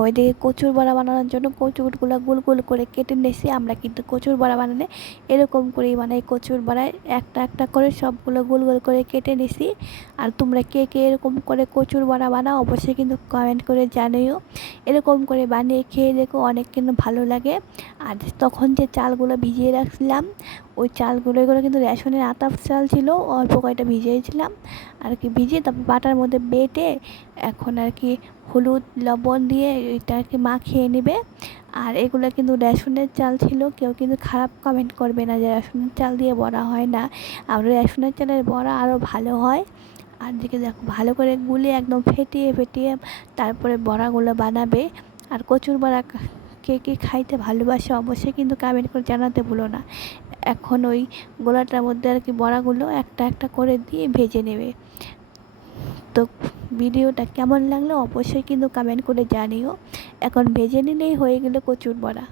ওইদিকে কচুর বড়া বানানোর জন্য কচুরগুলো গোল গোল করে কেটে নিয়েছি। আমরা কিন্তু কচুর বড়া বানালে এরকম করেই বানাই। কচুর বড়ায় একটা একটা করে সবগুলো গোল গোল করে কেটে নিছি। আর তোমরা কে কে এরকম করে কচুর বড়া বানাও অবশ্যই কিন্তু কমেন্ট করে জানিও। এরকম করে বানিয়ে খেয়ে দেখো, অনেক কিন্তু ভালো লাগে। আর তখন যে চালগুলো ভিজিয়ে রাখছিলাম, ওই এগুলো কিন্তু রেশনের আতপ চাল ছিল, অল্প কয়টা ভিজিয়েছিলাম আর কি। ভিজিয়ে তারপর বাটার মধ্যে বেটে এখন আর কি হলুদ লবণ দিয়ে এটা আর কি মাখিয়ে নেবে। আর এগুলো কিন্তু রেশনের চাল ছিল, কেউ কিন্তু খারাপ কমেন্ট করবে না যে রেশনের চাল দিয়ে বড়া হয় না। আর রেশনের চালের বড়া আরও ভালো হয়। আর দিকে দেখো ভালো করে গুলে একদম ফেটিয়ে ফেটিয়ে তারপরে বড়াগুলো বানাবে। আর কচুর বড়া কে কে খাইতে ভালোবাসে অবশ্যই কিন্তু কমেন্ট করে জানাতে ভুলো না। এখন ওই গোলাটার মধ্যে আর কি বড়াগুলো একটা একটা করে দিয়ে ভেজে নেবে। তো ভিডিওটা কেমন লাগলো অবশ্যই কিন্তু কমেন্ট করে জানিও। এখন ভেজে নিলেই হয়ে গেল কচুর বড়া।